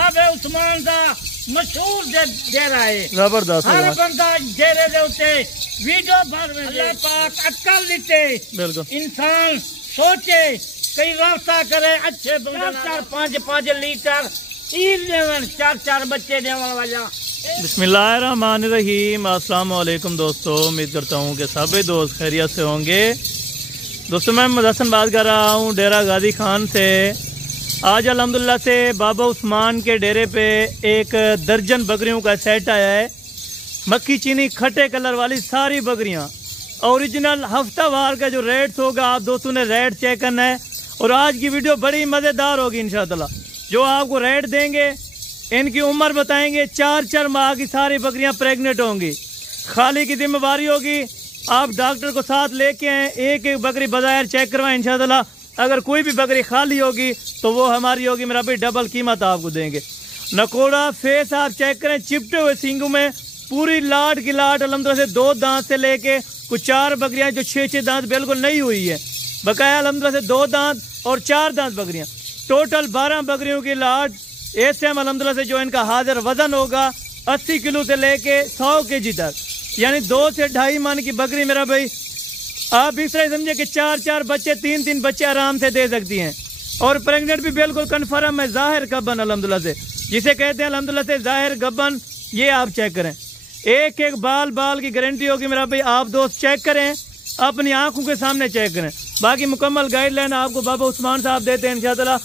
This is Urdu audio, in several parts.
بابے عثمان دا مشہور ڈیرا ہے زبردست ہر بندہ ڈیرے دے اوتے ویڈیو بھر میں اللہ پاک عقل دیتے بالکل انسان سوچے کئی رابطہ کرے اچھے بندے 4-5 لیٹر تیل دیون 4 بچے دیون والا بسم اللہ الرحمن الرحیم۔ السلام علیکم دوستو، امید کرتا ہوں کہ سبھی دوست خیریت سے ہوں گے۔ دوستو میں محمد حسن بات کر رہا ہوں ڈیرہ غازی خان سے۔ آج الحمدللہ سے بابا عثمان کے ڈیرے پہ ایک درجن بکریوں کا سیٹ آیا ہے، مکھی چینی کھٹے کلر والی ساری بکریاں اوریجنل ہفتہ وار کا جو ریٹس ہوگا آپ دوستوں نے ریٹ چیک کرنا ہے، اور آج کی ویڈیو بڑی مزیدار ہوگی انشاءاللہ۔ جو آپ کو ریٹ دیں گے ان کی عمر بتائیں گے، 4 ماہ کی ساری بکریاں پریگنٹ ہوں گی، خالی کی ذمہ داری ہوگی، آپ ڈاکٹر کو ساتھ لے کے آئیں، ایک بکری بظاہر چیک کروائیں انشاءاللہ۔ اگر کوئی بھی بکری خالی ہوگی تو وہ ہماری ہوگی، میرا بھائی ڈبل قیمت آپ کو دیں گے۔ نکوڑا فیس آپ چیک کریں، چپٹے ہوئے سینگوں میں پوری لاٹ کی لاٹ الحمدللہ سے 2 دانت سے لے کے کچھ 4 بکریاں جو 6 دانت بالکل نہیں ہوئی ہے، بقایا الحمدللہ سے 2 دانت اور 4 دانت بکریاں، ٹوٹل 12 بکریوں کی لاٹ۔ اس ٹائم الحمدللہ سے جو ان کا حاضر وزن ہوگا 80 کلو سے لے کے 100 kg تک، یعنی 2 سے 2.5 من کی بکری میرا بھائی آپ اس طرح سمجھے کہ 4 بچے 3 بچے آرام سے دے سکتی ہیں، اور پریگنٹ بھی بالکل کنفرم ہے، ظاہر گبن الحمدللہ سے جسے کہتے ہیں الحمدللہ سے ظاہر گبن، یہ آپ چیک کریں، ایک بال کی گارنٹی ہوگی میرا بھائی، آپ دوست چیک کریں، اپنی آنکھوں کے سامنے چیک کریں۔ باقی مکمل گائیڈ لائن آپ کو بابا عثمان صاحب دیتے ہیں انشاءاللہ۔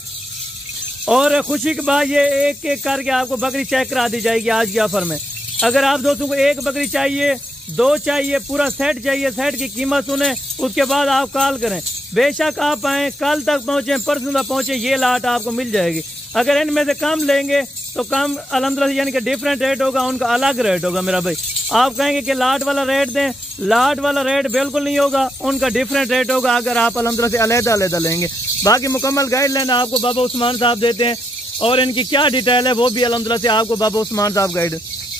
اور خوشی کی بات یہ ایک کر کے آپ کو بکری چیک کرا دی جائے گی آج کے آفر میں۔ اگر آپ دوستوں کو 1 بکری چاہیے، 2 چاہیے، پورا سیٹ چاہیے، سیٹ کی قیمت سنیں، اس کے بعد آپ کال کریں، بے شک آپ آئیں، کل تک پہنچیں، پرسوں تک پہنچیں، یہ لاٹ آپ کو مل جائے گی۔ اگر ان میں سے کم لیں گے تو کم الحمدللہ یعنی کہ ڈیفرنٹ ریٹ ہوگا، ان کا الگ ریٹ ہوگا میرا بھائی۔ آپ کہیں گے کہ لاٹ والا ریٹ دیں، لاٹ والا ریٹ بالکل نہیں ہوگا، ان کا ڈیفرنٹ ریٹ ہوگا اگر آپ الحمدللہ سے علیحدہ لیں گے۔ باقی مکمل گائیڈ لائن آپ کو بابا عثمان صاحب دیتے ہیں، اور ان کی کیا ڈیٹیل ہے وہ بھی الحمدللہ سے آپ کو بابا عثمان صاحب گائیڈ۔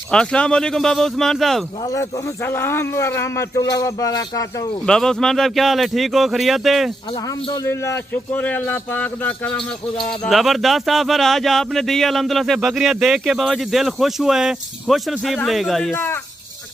السلام علیکم بابا عثمان صاحب۔ وعلیکم السلام ورحمۃ اللہ وبرکاتہ۔ بابا عثمان صاحب کیا حال ہے، ٹھیک ہو، خیریت ہے؟ الحمدللہ، شکر ہے اللہ پاک دا، کرم ہے خدا دا۔ زبردست آفر آج آپ نے دی ہے الحمدللہ سے، بکریاں دیکھ کے بابا جی دل خوش ہوا ہے، خوش نصیب لے گا یہ۔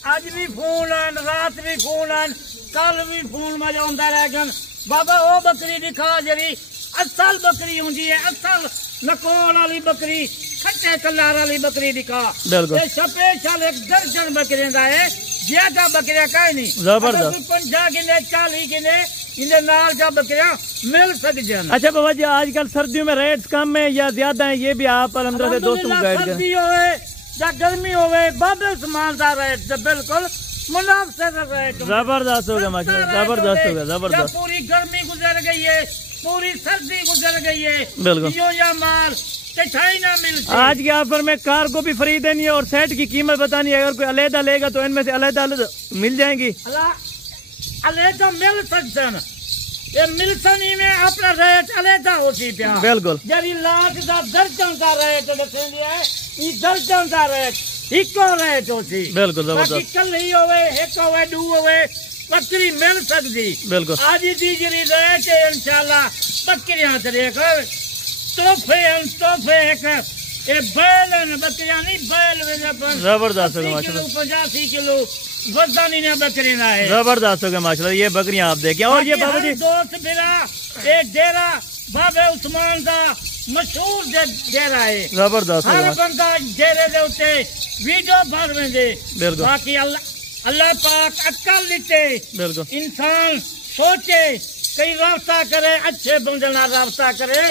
اج بھی فون آن، رات بھی فون آن، کل بھی فون مجھے آندا رہ گن، بابا وہ بکری دکھا جڑی اصل بکری ہوندی ہے، اصل نکول والی بکری، کھٹے کلر والی بکری دکھا۔ بالکل سپیشل 1 درجن بکریاں دا ہے، زیادہ بکریاں کہیں نہیں، زبردست 50 کنے 40 کنے اندے نال جا بکریاں مل سکتی ہیں۔ اچھا بابا جی آج کل سردیوں میں ریٹس کم ہیں یا زیادہ ہیں، یہ بھی آپ الحمدللہ سے دوستوں کو گائیڈ کریں۔ سردی ہوئے یا گرمی ہوئے، بابا عثمان دا ریٹ بالکل مناسب ریٹ، زبردست ہوگا ماشاءاللہ، زبردست ہوگا، زبردست۔ پوری گرمی گزر گئی ہے، پوری سردی گزر گئی ہے، بالکل یا مال نہ ملتی۔ آج کے آفر میں کارگو بھی فری دینی ہے اور سیٹ کی قیمت بتانی ہے، اگر کوئی علیحدہ لے گا تو ان میں سے علیحدہ مل جائیں گی، علیحدہ مل سکتے، یہ ملسنی میں اپنا ریٹ علیحدہ ہوتی پیا۔ بالکل جی لاکھ دا درجن کا ریٹ دکھیں گے، یہ درجن کا ریٹ ایکو ریٹ ہوتی، بالکل زبردست، باقی کل ہی ہوئے، ایک ہوئے، 2 ہوئے، بکری مل سکتی۔ بالکل آج دی جری ریٹ ہے انشاءاللہ بکریاں تے تحفے ہیں، تحفے ایک یہ بیل ہیں، بکریاں نہیں بیل میں زبردست ہوگا ماشاءاللہ، 85 کلو وزن انہیں بکری نہ ہے، زبردست ہوگا ماشاءاللہ، یہ بکریاں آپ دیکھیں۔ اور یہ بابا جی دوست میرا ایک ڈیرا بابے عثمان دا مشہور ڈیرا ہے، زبردست ہر ہوگا، بندہ ڈیرے دے اوتے ویڈیو بھر میں دے۔ بالکل باقی اللہ پاک عقل دیتے بالکل انسان سوچے کئی رابطہ کرے، اچھے بندے نال رابطہ کرے،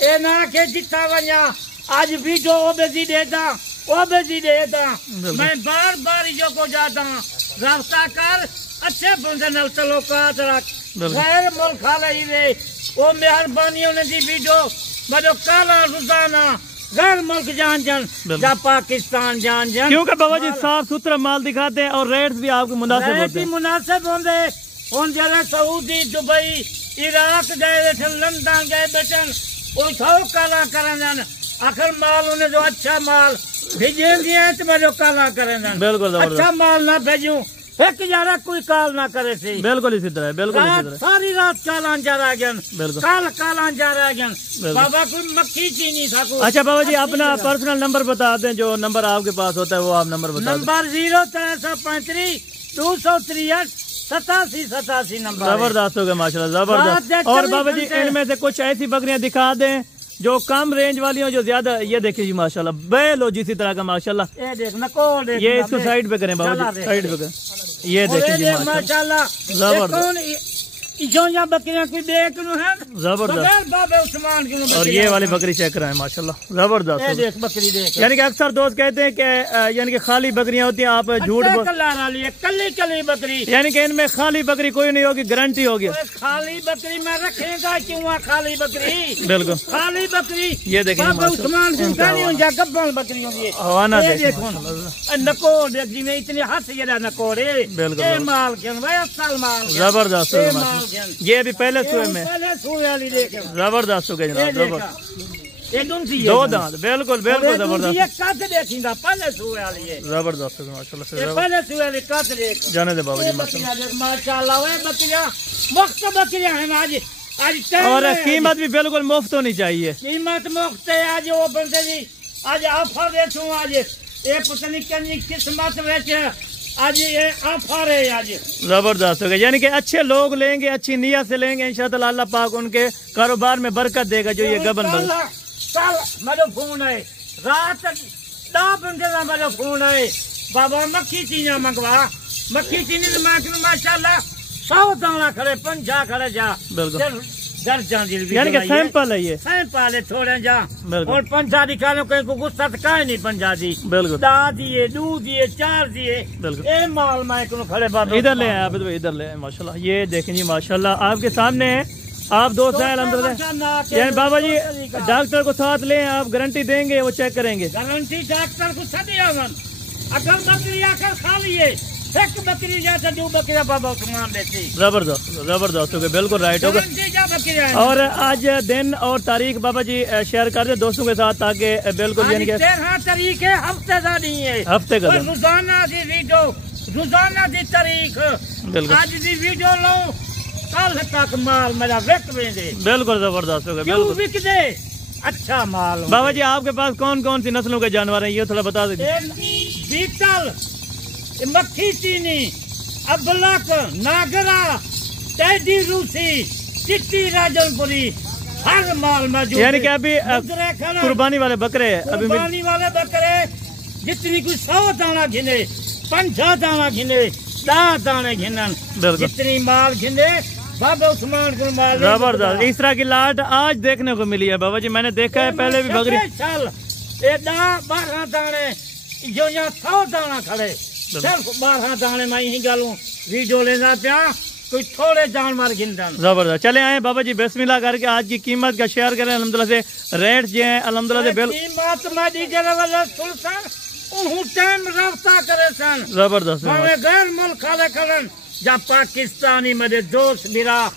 اے نہ کہ جتا ونیا آج ویڈیو او بزی دیتا او بزی دیتا۔ میں بار بار جو کو جاتا ہوں، رابطہ کر، اچھے بندے نال تعلقات رکھ، غیر ملک والے دے وہ مہربانی انہیں دی ویڈیو مجھے کالا روزانہ غیر ملک جان یا پاکستان جان، کیونکہ بابا جی صاف ستھرا مال دکھاتے ہیں اور ریٹس بھی آپ کو مناسب ہوتے ہیں، مناسب ہوندے۔ ہن جڑے سعودی، دبئی، عراق گئے بیٹھن، لندن گئے بیٹھن، وہ سو کالا کرن، آخر مال انہیں جو اچھا مال بھیجیں گے تو میں جو کالا کریں، بالکل اچھا مال نہ بھیجوں ایک جارا کوئی کال نہ کرے سی بالکل اسی طرح ہے، بالکل اسی طرح ہے۔ ساری رات کالان جا رہا گن بالکل کالان جا رہا گن بابا کوئی مکھی چینی تھا کوئی۔ اچھا بابا جی اپنا پرسنل نمبر بتا دیں، جو نمبر آپ کے پاس ہوتا ہے وہ آپ نمبر بتا دیں۔ Number 0335 263 87 number. زبردست ہو گیا ماشاءاللہ، زبردست۔ اور بابا جی ان میں سے کچھ ایسی بکریاں دکھا دیں جو کم رینج والی ہوں، جو زیادہ، یہ دیکھیں جی ماشاءاللہ بیل ہو جسی طرح کا ماشاءاللہ۔ یہ دیکھ نکول دیکھ، یہ اس کو سائڈ پہ کریں بابا جی، سائڈ پہ کریں، یہ دیکھیں جی ماشاءاللہ۔ زبردست، جویاں بکریاں کوئی دیکھ نو ہے زبردست۔ بغیر بابا عثمان کی اور یہ والی بکری چیک کرائیں ماشاءاللہ، زبردست۔ یہ دیکھ بکری دیکھ، یعنی کہ اکثر دوست کہتے ہیں کہ یعنی کہ خالی بکریاں ہوتی ہیں، آپ جھوٹ بول، کلی کلی بکری، یعنی کہ ان میں خالی بکری کوئی نہیں ہوگی، گارنٹی ہوگی۔ خالی بکری میں رکھے گا کیوں؟ خالی بکری، بالکل خالی بکری یہ دیکھیں بابا عثمان کی کہانی ہوں جا گبن بکری ہوں گی۔ ہوانا یہ دیکھیں دیکھو نکول دیکھ جی میں اتنے ہاتھ یہ نکول ہے، بالکل اے مال کن بھائی اصل مال کن، زبردست ہو اے گیا مال ماشاءاللہ۔ کن، یہ بھی پہلے سوئے میں پہلے سوئے والی دیکھ، زبردست ہو گیا یہ جناب، دیکھا زبردست، یہ دن سی دو دانت، بالکل بالکل زبردست، یہ کت دیکھیں گا پہلے سوئے والی ہے، زبردست ہو گیا ماشاءاللہ، یہ پہلے سوئے والی کت دیکھ جانے دے بابا جی ماشاءاللہ۔ بکریاں دیکھ ماشاءاللہ، وہ بکریاں مفت بکریاں ہیں آج ٹائم اور ہے، قیمت بھی بالکل مفت ہونی چاہیے۔ قیمت مفت ہے آج وہ بندے جی، آج آفر دیکھوں آج یہ پتہ نہیں کنی قسمت ویچ آج یہ آفر ہے آج۔ زبردست ہو گیا، یعنی کہ اچھے لوگ لیں گے، اچھی نیت سے لیں گے، انشاءاللہ اللہ پاک ان کے کاروبار میں برکت دے گا، جو یہ گبن بن۔ کل میرے فون ہے رات 10 بندے کا میرے فون ہے، بابا مکھی چینیاں منگوا، مکھی چینی میں ماشاءاللہ 100 دانا کھڑے 50 کھڑے جا بالکل درجان دی، یعنی کہ سیمپل ہے یہ، سیمپل ہے تھوڑے جا بالکل اور 50 دکھانے کوئی کو غصہ کہیں نہیں 50 دی، بالکل دا دیے 2 دیے 4 دیے، بالکل۔ اے مال میں کو کھڑے بابا ادھر لے آئے آپ، ادھر لے آئے ماشاءاللہ، یہ دیکھیں جی ماشاءاللہ آپ کے سامنے ہے، آپ دوست ہیں الحمدللہ، یعنی بابا جی ڈاکٹر کو ساتھ لیں، آپ گارنٹی دیں گے، وہ چیک کریں گے، گارنٹی ڈاکٹر کو سدی آگن، اگر بکری آ کر کھا لیے ایک بکری جیسے 2 بکریاں بابا عثمان دیتی، زبردست زبردست ہو گیا، بالکل رائٹ ہوگا۔ گارنٹی جا بکریاں اور آج دن اور تاریخ بابا جی شیئر کر دیں دوستوں کے ساتھ، تاکہ بالکل یعنی کہ 13 تاریخ ہے، ہفتے کا نہیں ہے، ہفتے کا دن، روزانہ دی ویڈیو، روزانہ دی تاریخ، بالکل آج دی ویڈیو لو کل تک مال میرا وک دے، بالکل زبردست ہو گیا، کیوں بالکل۔ وک دے؟ اچھا مال بابا جی آپ کے پاس کون کون سی نسلوں کے جانور ہیں، یہ تھوڑا بتا دیجیے۔ بیٹل، مکھی چینی، ابلک، ناگرا، ٹیڈی روسی، چٹی راجن پوری، ہر مال موجود، یعنی کہ ابھی قربانی والے بکرے ہیں، ابھی قربانی والے بکرے جتنی کوئی 100 دانا گھنے، 50 دانا گھنے، 10 دانے گھنن، بالکل جتنی مال گھنے بابا عثمان کو مال زبردست، اس طرح کی لاٹ آج دیکھنے کو ملی ہے بابا جی، میں نے دیکھا ہے پہلے بھی بکری، چل یہ 10-12 دانے جو یہاں 100 دانا کھڑے، صرف 12 دانے میں ہی گالوں ویڈیو لینا پیا، کوئی تھوڑے جانور گھندن۔ زبردست، چلے آئے بابا جی بسم اللہ کر کے آج کی قیمت کا شیئر کریں الحمدللہ سے، ریٹ جو ہیں الحمدللہ سے قیمت میں دی جلوہ سلطان انہوں ٹائم رابطہ کرے سن، زبردست میں غیر ملک والے کھڑن، جب پاکستانی میرے دوست میرا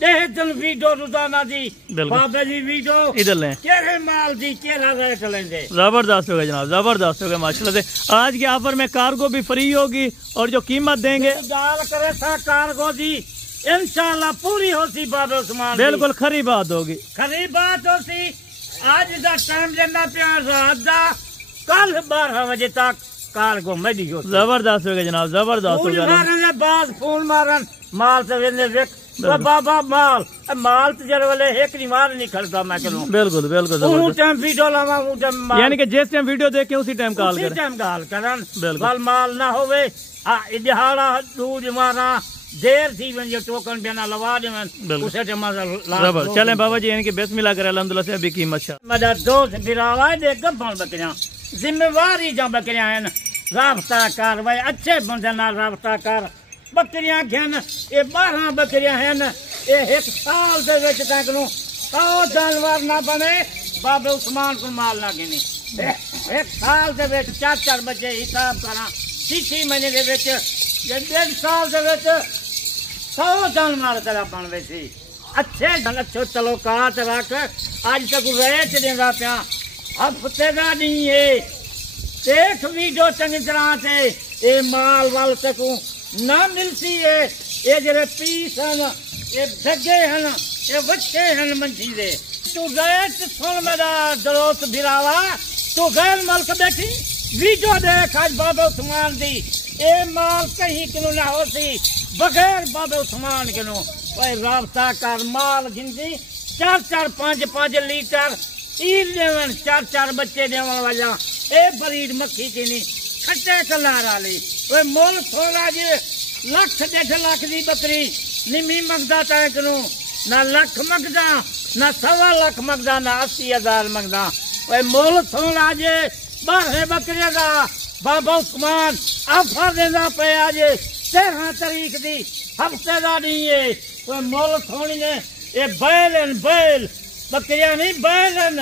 دے دن ویڈیو روزانہ دی، بابا جی ویڈیو ادھر لیں، کیڑے مال دی کیڑا ریٹ لیں گے، زبردست ہو گیا جناب، زبردست ہو گیا ماشاءاللہ سے۔ آج کے آفر میں کارگو بھی فری ہوگی، اور جو قیمت دیں گے گال کرے تھا کارگو دی انشاءاللہ پوری ہوتی بابا عثمان، بالکل کھری بات ہوگی، کھری بات ہوتی۔ آج دا ٹائم لینا پیا رات دا، کل 12 بجے تک کارگو میڈی ہوتی، زبردست ہو گیا جناب، زبردست ہو فون گیا، مارن دے بعد فون مارن مال سے ویندے وک بابا مال تو جر والے ایک نہیں مال نہیں کھڑتا میں کروں، بالکل بالکل وہ زبردست، ٹائم ویڈیو لاوا وہ ٹائم یعنی کہ جس ٹائم ویڈیو دیکھیں اسی ٹائم کال اسی کریں، ٹائم گال کرن، بالکل۔ گل مال نہ ہوئے دہاڑا دودھ مارا دیر تھی ونجے ٹوکن بینا لوا دیں اسے ٹائم زبردست، چلیں بابا جی یعنی کہ بسم اللہ کریں الحمدللہ سے، ابھی قیمت شاہ میرا دوست براوا دے گبھن بکریاں ذمہ واری جا بکریاں ہیں، رابطہ کر بھائی اچھے بندے نال رابطہ کر، بکریاں گھن یہ 12 بکریاں ہیں، یہ 1 سال دے وچ تک نو 100 جانور نہ بنے، بابا عثمان کو مال نہ گنی، 1 سال دے وچ 4 بچے حساب کراں 6 مہینے دے وچ 1.5 سال دے وچ 100 جانور تیرا بن وے سی، اچھے اچھے تعلقات رکھ، اج تک ریٹ دیندا پیا، ہفتے دا نہیں ہے، دیکھ ویڈیو چنگی طرح سے اے مال وال سکوں نہ ملتی ہے یہ جڑے پیس ہیں یہ دگے ہیں یہ بچے ہیں منجھی دے تو گئے سن میرا دروت بھراوا تو غیر ملک بیٹھی ویڈیو دیکھ آج بابا عثمان دی اے مال کہیں کنو نہ ہو سی بغیر بابا عثمان کنو کوئی رابطہ کر مال گھنجی 4-4 5 لیٹر عید دیون 4 بچے دیون والا اے برید مکھی چینی کھٹے کلار والی وہ مول تھوڑا جی 1.5 دی بکری نمی مگدا تائیں کنو نہ لکھ مگدا نہ 1.25 لاکھ مگدا نہ 80,000 مگدا وہ مول تھوڑا جی 12 بکریاں دا بابا عثمان آفر دینا پہ آج 13 تاریخ دی ہفتے دا نہیں ہے وہ مول تھوڑی نے یہ بیل بکریاں نہیں بیلن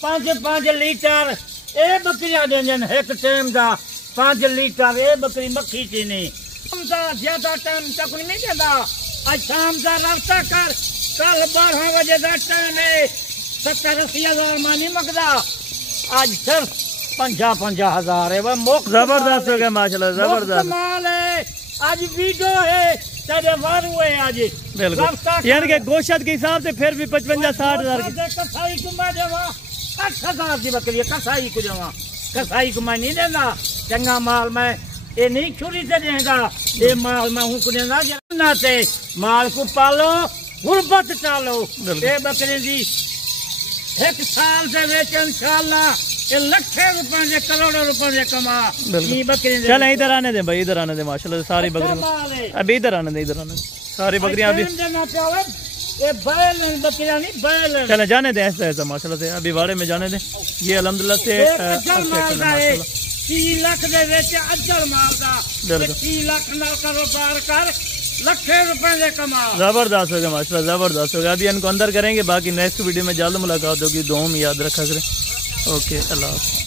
5 لیٹر اے بکریاں دین ایک ٹائم دا 5 لیٹر اے بکری مکھی چینی زیادہ ٹائم تک نہیں دینا آج شام دا رابطہ کر کل 12 بجے دا ٹائم ہے 70-80,000 مانی مکدا آج صرف 50,000 ہے وہ زبردست ہو گیا ماشاءاللہ زبردست مال ہے آج ویڈیو ہے تیرے وارو ہے آج بالکل یعنی کہ گوشت کے حساب سے پھر بھی 55-60,000 کی کسائی کو میں دیوا 8,000 کی بکری ہے کسائی کو دیوا کسائی کو میں نہیں دینا چنگا مال میں یہ نہیں چھری سے دیں گا یہ مال میں ہوں کو دینا جنہ سے مال کو پالو غربت ٹالو یہ بکری دی 1 سال سے ویچ انشاءاللہ یہ لکھے روپے دے کروڑوں روپے دے کما یہ بکری دے چلیں ادھر آنے دیں بھائی ادھر آنے دیں ماشاءاللہ ساری بکریاں ابھی ادھر آنے دیں ساری بکریاں ابھی یہ بیل بکریاں نہیں بیل چلیں جانے دیں ایسا ایسا ماشاءاللہ سے ابھی واڑے میں جانے دیں یہ الحمدللہ سے 3 لاکھ دے ویچ اجل مال دا 3 لاکھ نہ کاروبار کر لکھے روپے دے کما زبردست ہو گیا ماشاءاللہ زبردست ہو گیا ابھی ان کو اندر کریں گے باقی نیکسٹ ویڈیو میں جلد ملاقات ہوگی دعاؤں میں یاد رکھا کریں اوکے اللہ حافظ